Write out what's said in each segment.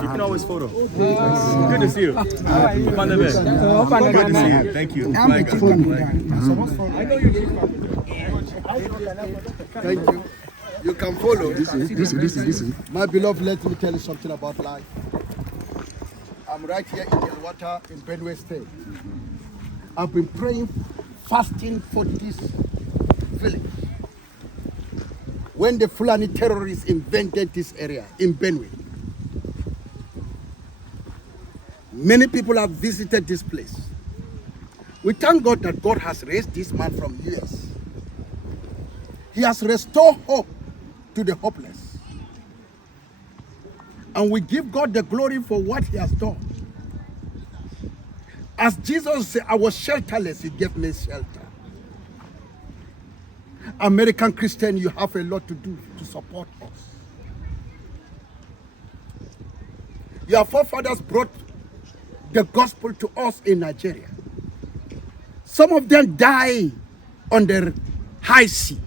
You can always photo. Good to see you. Good to see you. Thank you. I'm the chief carpenter. Thank you. You can follow. Listen. My beloved, let me tell you something about life. I'm right here in Yelwata in Benue State. I've been praying, fasting for this village. When the Fulani terrorists invaded this area in Benue, many people have visited this place. We thank God that God has raised this man from US. He has restored hope to the hopeless. And we give God the glory for what he has done. As Jesus said, I was shelterless, he gave me shelter. American Christian, you have a lot to do to support us. Your forefathers brought the gospel to us in Nigeria. Some of them died on the high sea.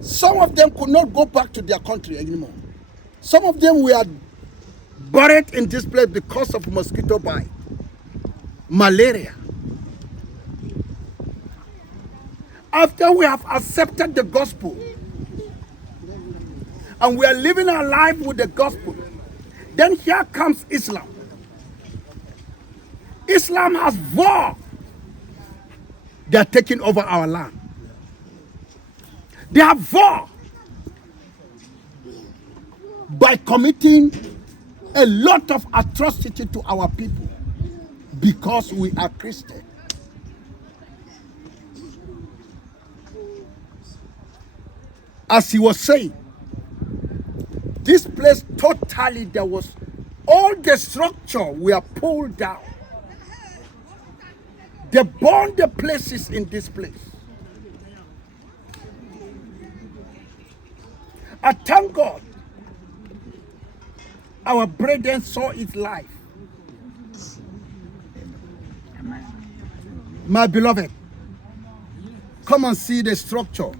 Some of them could not go back to their country anymore. Some of them were buried in this place because of mosquito bite, malaria. After we have accepted the gospel and we are living our life with the gospel, then here comes Islam. Islam has war. They are taking over our land. They have war by committing a lot of atrocity to our people because we are Christian. As he was saying, this place totally, there was all the structure were pulled down. They burned the places in this place. I thank God our brethren saw it live. My beloved, come and see the structure.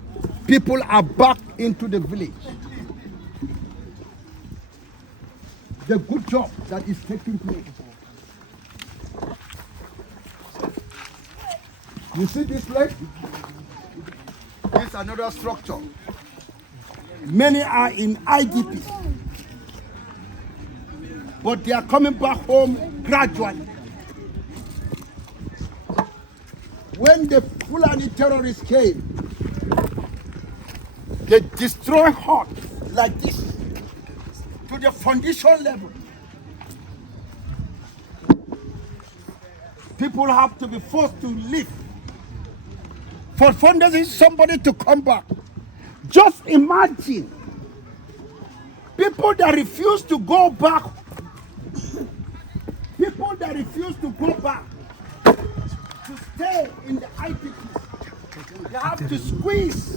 People are back into the village. The good job that is taking place. You see this leg? This is another structure. Many are in IDP, but they are coming back home gradually. When the Fulani terrorists came, they destroyed huts like this to the foundation level. People have to be forced to leave. For somebody to come back. Just imagine people that refuse to go back. People that refuse to go back to stay in the IPPs. They have to squeeze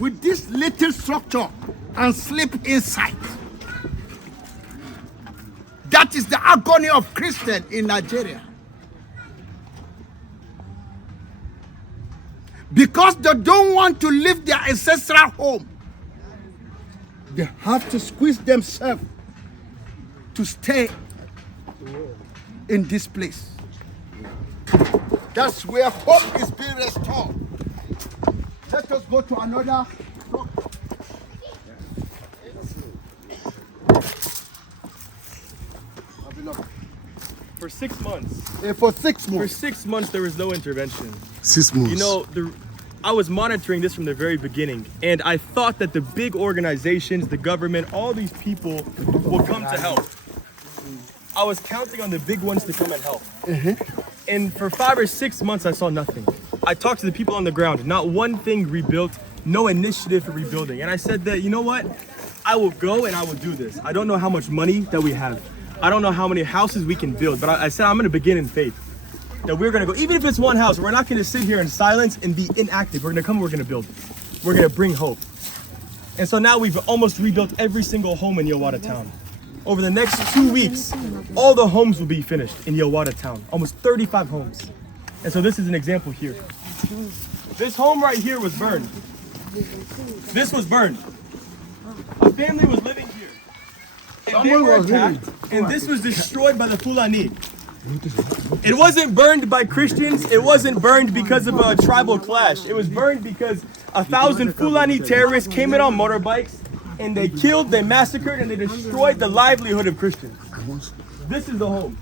with this little structure and sleep inside. That is the agony of Christians in Nigeria. Because they don't want to leave their ancestral home, they have to squeeze themselves to stay in this place. That's where hope is being restored. Let us go to another. For 6 months. For 6 months. For 6 months, there was no intervention. 6 months. You know, I was monitoring this from the very beginning, and I thought that the big organizations, the government, all these people will come to help. I was counting on the big ones to come and help. And for 5 or 6 months, I saw nothing. I talked to the people on the ground. Not one thing rebuilt, no initiative for rebuilding. And I said that, you know what? I will go and I will do this. I don't know how much money that we have. I don't know how many houses we can build, but I said I'm gonna begin in faith. That we're gonna go, even if it's one house, we're not gonna sit here in silence and be inactive. We're gonna come, we're gonna build. We're gonna bring hope. And so now we've almost rebuilt every single home in Yelwata town. Over the next 2 weeks, all the homes will be finished in Yelwata town, almost 35 homes. And so this is an example here. This home right here was burned. This was burned. A family was living here. And they were attacked, and this was destroyed by the Fulani. It wasn't burned by Christians. It wasn't burned because of a tribal clash. It was burned because 1,000 Fulani terrorists came in on motorbikes, and they killed, they massacred, and they destroyed the livelihood of Christians. This is the home.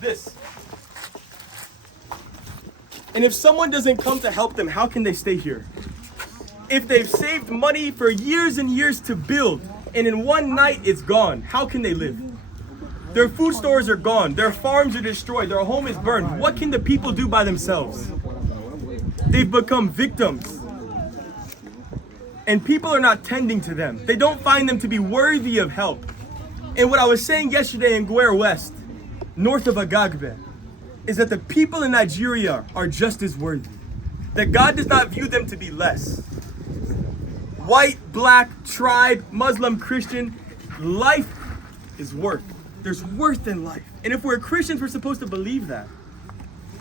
This. And if someone doesn't come to help them, how can they stay here? If they've saved money for years and years to build, and in one night it's gone, how can they live? Their food stores are gone, their farms are destroyed, their home is burned. What can the people do by themselves? They've become victims. And people are not tending to them. They don't find them to be worthy of help. And what I was saying yesterday in Guer West, north of Agagbe, is that the people in Nigeria are just as worthy. That God does not view them to be less. White, black, tribe, Muslim, Christian, life is worth. There's worth in life. And if we're Christians, we're supposed to believe that.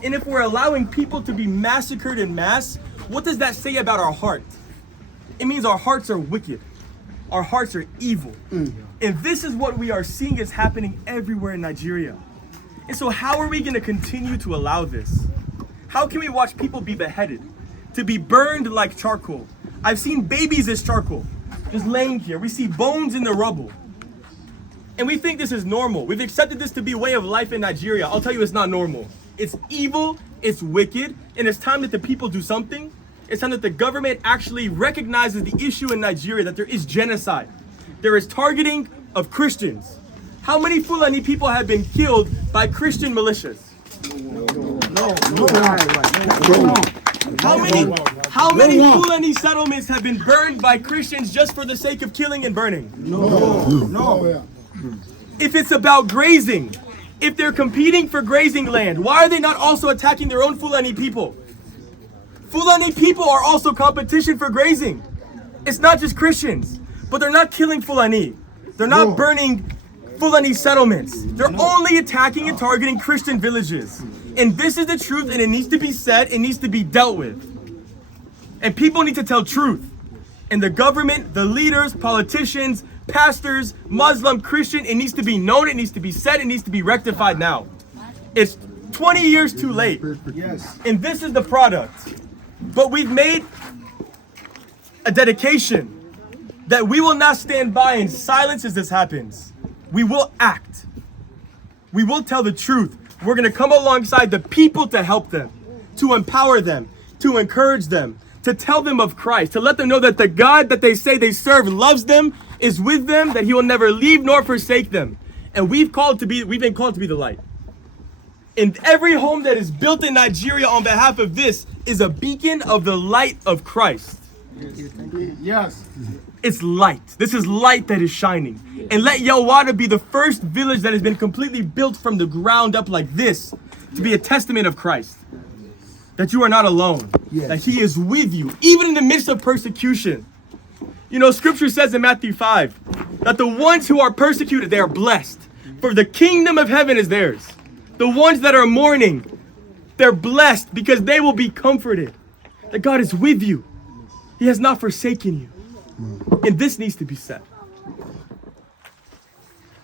And if we're allowing people to be massacred in mass, what does that say about our heart? It means our hearts are wicked. Our hearts are evil. And this is what we are seeing is happening everywhere in Nigeria. And so how are we going to continue to allow this? How can we watch people be beheaded, to be burned like charcoal? I've seen babies as charcoal, just laying here. We see bones in the rubble. And we think this is normal. We've accepted this to be a way of life in Nigeria. I'll tell you it's not normal. It's evil, it's wicked, and it's time that the people do something. It's time that the government actually recognizes the issue in Nigeria, that there is genocide. There is targeting of Christians. How many Fulani people have been killed by Christian militias? How many Fulani settlements have been burned by Christians just for the sake of killing and burning? No. If it's about grazing, if they're competing for grazing land, why are they not also attacking their own Fulani people? Fulani people are also competition for grazing. It's not just Christians, but they're not killing Fulani. They're not burning Fulani settlements. They're only attacking and targeting Christian villages. And this is the truth, and it needs to be said, it needs to be dealt with. And people need to tell truth. And the government, the leaders, politicians, pastors, Muslim, Christian, it needs to be known, it needs to be said, it needs to be rectified now. It's 20 years too late. Yes. And this is the product. But we've made a dedication that we will not stand by in silence as this happens. We will act. We will tell the truth. We're going to come alongside the people to help them, to empower them, to encourage them, to tell them of Christ, to let them know that the God that they say they serve loves them, is with them, that he will never leave nor forsake them. And we've been called to be the light. And every home that is built in Nigeria on behalf of this is a beacon of the light of Christ. Yes. It's light. This is light that is shining. And let Yelwada be the first village that has been completely built from the ground up like this to be a testament of Christ. That you are not alone. Yes. That he is with you, even in the midst of persecution. You know, scripture says in Matthew 5 that the ones who are persecuted, they are blessed. For the kingdom of heaven is theirs. The ones that are mourning, they're blessed because they will be comforted. That God is with you. He has not forsaken you. And this needs to be said.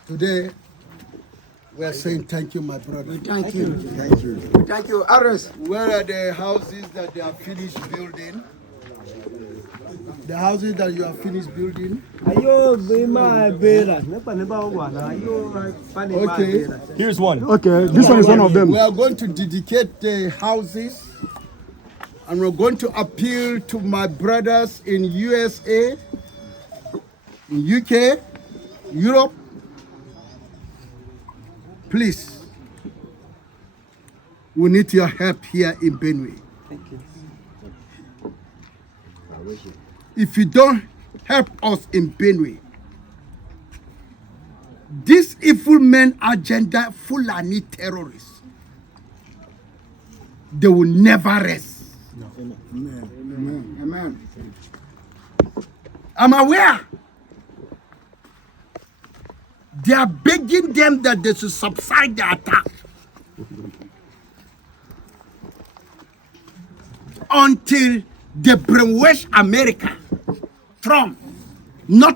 Today, we are saying thank you, my brother. Thank you. Thank you. Thank you, others. Where are the houses that they are finished building? The houses that you have finished building? Okay. Here's one. Okay, this one is one of them. We are going to dedicate the houses, and we're going to appeal to my brothers in USA, in UK, Europe. Please, we need your help here in Benue. Thank you. If you don't help us in Benue, this evil men agenda Fulani terrorists, they will never rest. No. Amen. I'm aware. They are begging them that they should subside the attack until they brainwash America, Trump, not